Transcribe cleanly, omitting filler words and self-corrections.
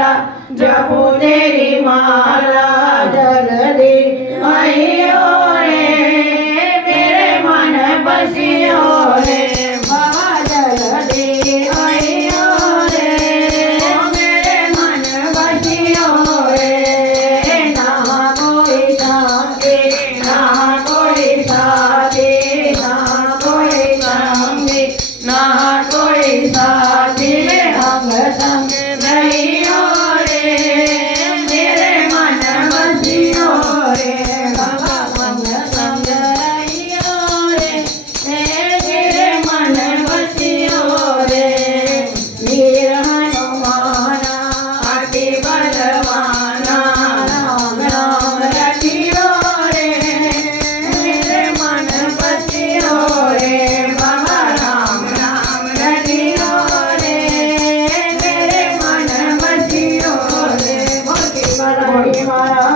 माला जपू तेरी माला जल्दी आइयो रे मेरे मन बसियो रे बाबा जल्दी आइयो रे मेरे मन बसियो रे ना कोई संगे ना कोई साथी ना कोई संगी ना कोई साथी हम संग नहीं हो रे मेरे मन बसियो रे बाबा संग संग नहीं हो रे मेरे मन बसियो रे वीर हनुमाना अति बलवाना राम राम रटियो रे मेरे मन बसियो रे बाबा राम राम रटियो रे मेरे मन बसियो रे बोल के बड़ाई मारा